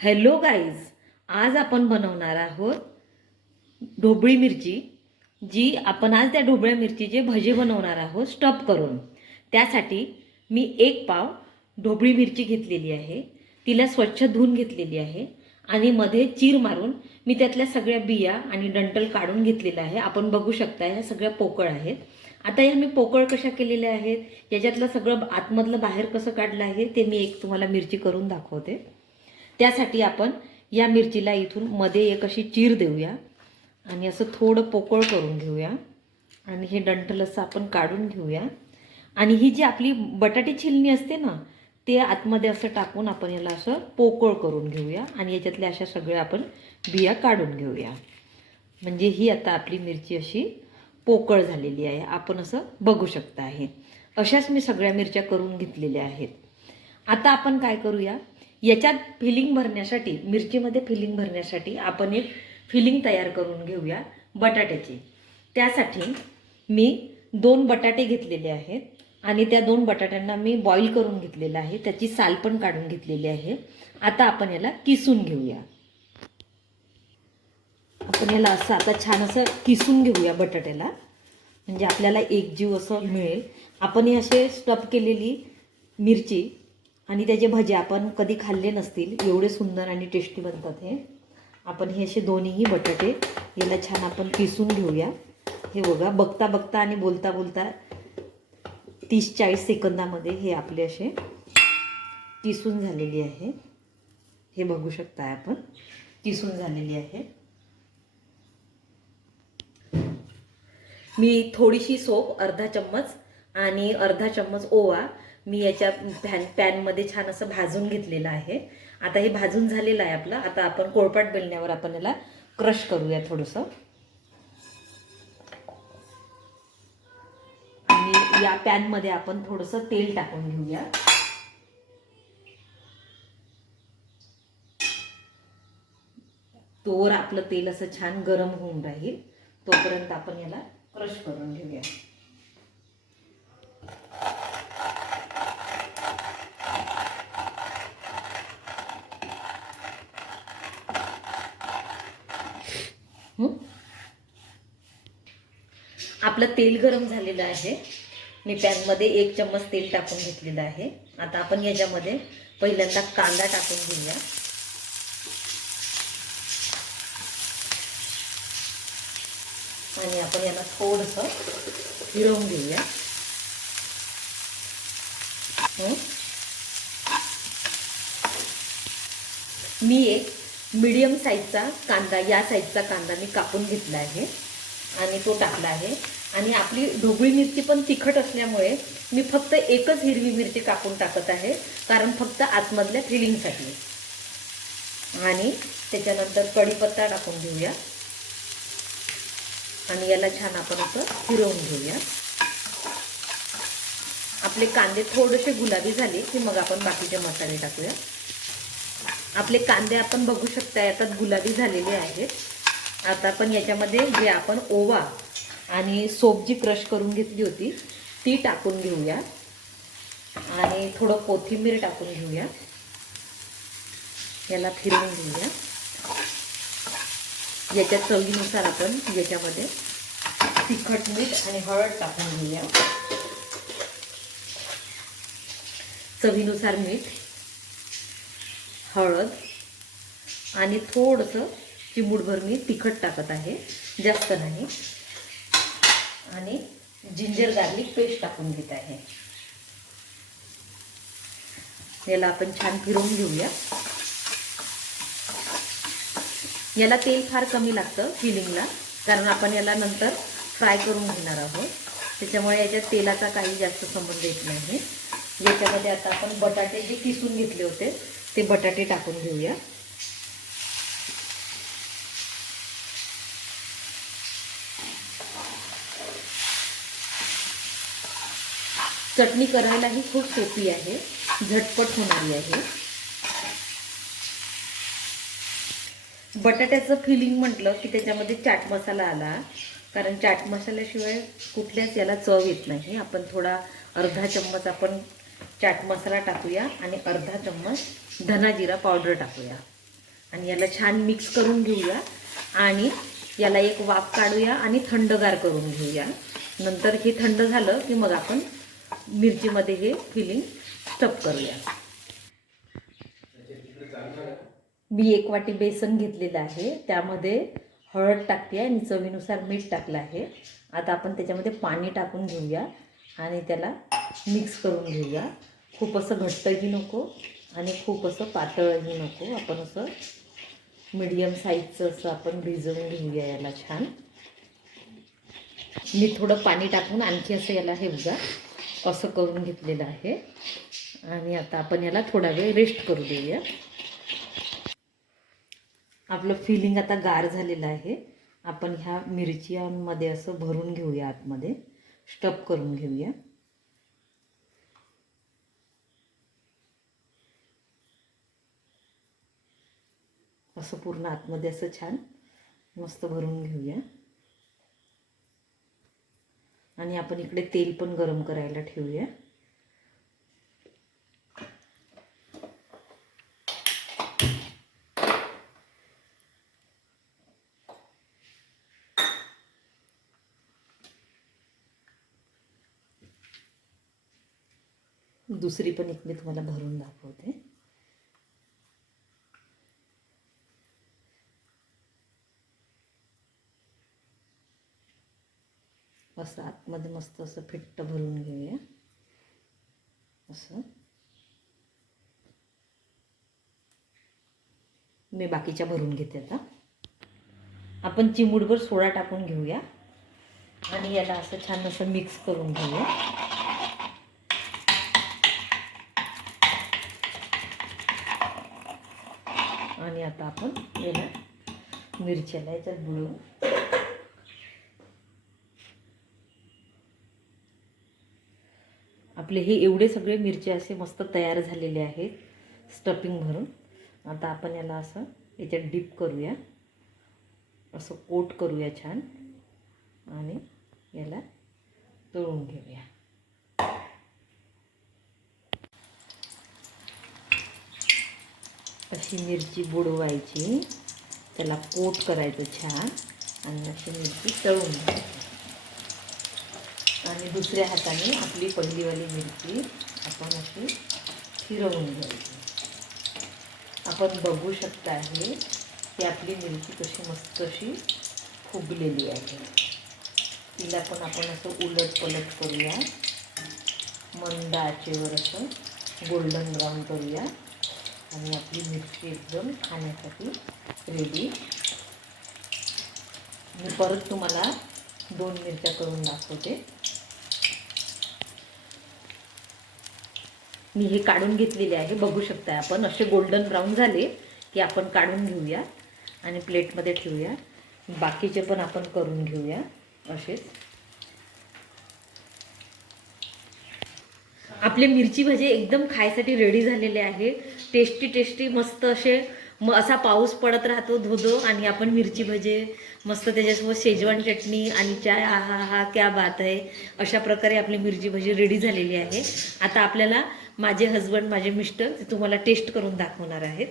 Hello guys आज आपण बनवणार आहोत ढोबळी मिरची जी आपण आज त्या ढोबळ्या मिरचीचे भजे बनवणार आहोत स्टफ करून. त्यासाठी मी एक पाव ढोबळी मिरची घेतलेली आहे तिला स्वच्छ धुवून घेतलेली आहे आणि मध्ये चीर मारून मी त्यातल्या सगळ्या बिया आणि डंटल काढून घेतलेलं आहे. आपण बघू शकता ह्या सगळ्या पोकळ आहेत. आता ह्या मी पोकळ कशा केलेल्या आहेत याच्यातलं सगळं आतमधलं बाहेर कसं काढलं आहे ते मी एक तुम्हाला मिरची करून दाखवते. त्यासाठी आपण या मिरचीला इथून मध्ये एक अशी चीर देऊया. आणि असं थोडं पोकळ करून घेऊया. आणि हे डंठल असं आपण काढून घेऊया. आणि ही जी आपली बटाटे छिलणी असते ना ते आतमध्ये असं टाकून आपण याला असं पोकळ करून घेऊया. आणि याच्यातल्या अशा सगळ्या आपण बिया काढून घेऊया. म्हणजे ही आता आपली मिरची अशी पोकळ झालेली आहे. आपण असं बघू शकता आहे अशाच मी सगळ्या मिरच्या करून घेतलेल्या आहेत. आता आपण काय करूया? याच्यात फिलिंग भरण्यासाठी मिरचीमध्ये फिलिंग भरण्यासाठी आपण एक फिलिंग तयार करून घेऊया बटाट्याची. त्यासाठी मी दोन बटाटे घेतलेले आहेत आणि त्या दोन बटाट्यांना मी बॉईल करून घेतलेलं आहे. त्याची साल पण काढून घेतलेली आहे. आता आपण याला किसून घेऊया. आपण याला असं आता छान असं किसून घेऊया बटाट्याला. म्हणजे आपल्याला एक जीव असं मिळेल. आपण हे असे स्टप केलेली मिरची आणि त्याचे भजे आपण कधी खाल्ले नसतील एवढे सुंदर आणि टेस्टी बनतात हे. आपण हे असे दोन्हीही बटाटे याला छान आपण किसून घेऊया. हे बघा बघता बघता आणि बोलता बोलता तीस चाळीस सेकंदामध्ये हे आपले असे किसून झालेली आहे. हे बघू शकता आपण. किसून झालेली आहे. मी थोडीशी सोप अर्धा चम्मच आणि अर्धा चम्मच ओवा मी याच्या पॅन पॅनमध्ये छान असं भाजून घेतलेलं आहे. आता हे भाजून झालेलं आहे आपलं. आता आपण कोळपाट बेलण्यावर आपण याला क्रश करूया थोडंसं. आणि या पॅनमध्ये आपण थोडंसं तेल टाकून घेऊया. तोवर आपलं तेल असं छान गरम होऊन राहील. तोपर्यंत आपण याला क्रश करून घेऊया. आपलं तेल गरम झालेलं आहे. मी पॅनमध्ये एक चम्मच तेल टाकून घेतलेलं आहे. आता आपण याच्यामध्ये पहिल्यांदा कांदा टाकून घेऊया. आणि आपण याला थोडंसं फिरवून घेऊया. मी एक मीडियम साईजचा कांदा या साईजचा कांदा मी कापून घेतला आहे. आणि तो टाकला आहे. आणि आपली ढोबळी मिरची पण तिखट असल्यामुळे मी फक्त एकच हिरवी मिरची कापून टाकत आहे कारण फक्त आतमधल्या फिलिंगसाठी आणि त्याच्यानंतर कढीपत्ता टाकून घेऊया. आणि याला छान आपण असं फिरवून घेऊया. आपले कांदे थोडेसे गुलाबी झाले की मग आपण बाकीचे मसाले टाकूया. आपले कांदे आपण बघू शकता आता गुलाबी झालेले आहेत. आता पण याच्यामध्ये जे आपण ओवा आणि सोप जी क्रश करून घेतली होती ती टाकून घेऊया. आणि थोडं कोथिंबीर टाकून घेऊया. याला फिरवून घेऊया. याच्या चवीनुसार आपण याच्यामध्ये तिखट मीठ आणि हळद टाकून घेऊया. चवीनुसार मीठ हळद आणि थोडंसं चिमूटभर मी तिखट टाकत आहे जास्त नाही. आणि जिंजर गार्लिक पेस्ट टाकून घेत आहे. याला आपण छान फिरवून घेऊया. याला तेल फार कमी लागतं फिलिंगला कारण आपण याला नंतर फ्राय करून घेणार आहोत. त्याच्यामुळे याच्यात तेलाचा काही जास्त संबंध येत नाही. याच्यामध्ये आता आपण बटाटे जे किसून घेतले होते ते बटाटे टाकून घेऊया. चटणी करायलाही खूप सोपी आहे. झटपट होणारी आहे. बटाट्याचं फिलिंग म्हटलं की त्याच्यामध्ये चाट मसाला आला. कारण चाट मसाल्याशिवाय कुठल्याच याला चव येत नाही. आपण थोडा अर्धा चम्मच आपण चाट मसाला टाकूया आणि अर्धा चम्मच धना जिरा पावडर टाकूया. आणि याला छान मिक्स करून घेऊया आणि याला एक वाफ काढूया आणि थंडगार करून घेऊया. नंतर हे थंड झालं की मग आपण मिरचीमध्ये हे फिलिंग स्टप करूया. मी एक वाटी बेसन घेतलेलं आहे. त्यामध्ये हळद टाकते आणि चवीनुसार मीठ टाकलं आहे. आता आपण त्याच्यामध्ये पाणी टाकून घेऊया आणि त्याला मिक्स करून घेऊया. खूप असं घट्टही नको आणि खूप असं पातळही नको. आपण असं मीडियम साईजचं असं आपण भिजवून घेऊया याला छान. मी थोडं पाणी टाकून आणखी असं याला हे बघा. असं करून घेतलेलं आहे. आणि आता आपण याला थोडा वेळ रेस्ट करू देऊया. आपलं फिलिंग आता गार झालेलं आहे. आपण ह्या मिरच्यांमध्ये असं भरून घेऊया आतमध्ये. स्टप करून घेऊया. असं पूर्ण आतमध्ये असं छान मस्त भरून घेऊया. आणि आपण इकडे तेल पण गरम करायला ठेवूया. दुसरी पण एक मी तुम्हाला भरून दाखवते. असं आतमध्ये मस्त असं फिट्ट भरून घेऊया. असं. मी बाकीच्या भरून घेते आता. आपण चिमूडभर सोडा टाकून घेऊया. आणि याला असं छान असं मिक्स करून घेऊया. आणि आता आपण याला मिरच्याला याच्यात बुडवून आपले हे एवढे सगळे मिरचे असे मस्त तयार झालेले आहेत. स्टफिंग भरून. आता आपण याला असं याच्यात डीप करूया. असं कोट करूया छान. आणि याला तळून घेऊया. अशी मिरची बुडवायची. त्याला कोट करायचं छान. आणि अशी मिरची तळून घ्यायची. आणि दुसऱ्या हाताने आपली पहिलीवाली मिरची आपण अशी फिरवून घ्यायची. आपण बघू शकता आहे की आपली मिरची कशी मस्त अशी फुगलेली आहे. तिला पण आपण असं उलट पलट करूया. मंद आचेवर असं गोल्डन ब्राऊन करूया. आणि आपली मिरची एकदम खाण्यासाठी रेडी मी परत तुम्हाला दोन मिरच्या करून दाखवते. मी हे काढून घेतलेले आहे. बघू शकताय आपण. असे गोल्डन ब्राऊन झाले की आपण काढून घेऊया आणि प्लेटमध्ये ठेवूया. बाकीचे पण आपण करून घेऊया. असेच. आपले मिरची भजे एकदम खायसाठी रेडी झालेले आहे. टेस्टी टेस्टी मस्त असे म असा पाऊस पडत राहतो धोधो आणि आपण मिरची भजे मस्त त्याच्यासोबत शेजवान चटणी आणि चाय हा हा हा क्या बात आहे. अशा प्रकारे आपली मिरची भजी रेडी झालेली आहे. आता आपल्याला माझे हजबंड माझे मिस्टर ते तुम्हाला टेस्ट करून दाखवणार आहेत.